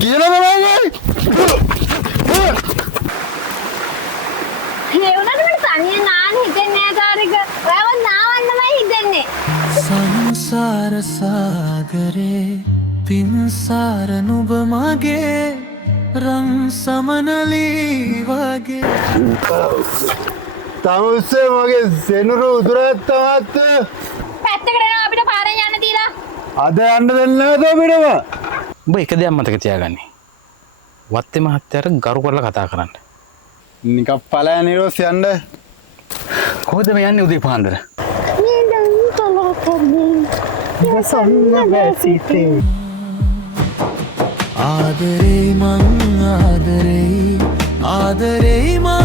කියලා බලන්නේ. ඒ උනට මට තනිය නාන්න හිතෙන්නේ නෑ කාරික. ඔයාව නාවන්නමයි හිතෙන්නේ. සංසාර සාගරේ පින්සාර නුඹ මගේ රන් සමනලී වගේ. තමුස්සේ මගේ සෙනුරු උදුරත් තාත්ත. පැත්තකට යනවා අපිට පාරෙන් යන්න දීලා. අද යන්න දෙන්නේ නැතෝ පිටම. උඹ එක දෙයක් මතක තියාගන්න. වත්තේ මහත්තයාට ගරු කරලා කතා කරන්න. නිකක් පළයන් නිරෝස් යන්න. කොහෙද මේ යන්නේ උදේ පාන්දර? ආදරේ මං ආදරේ ආදරේ මං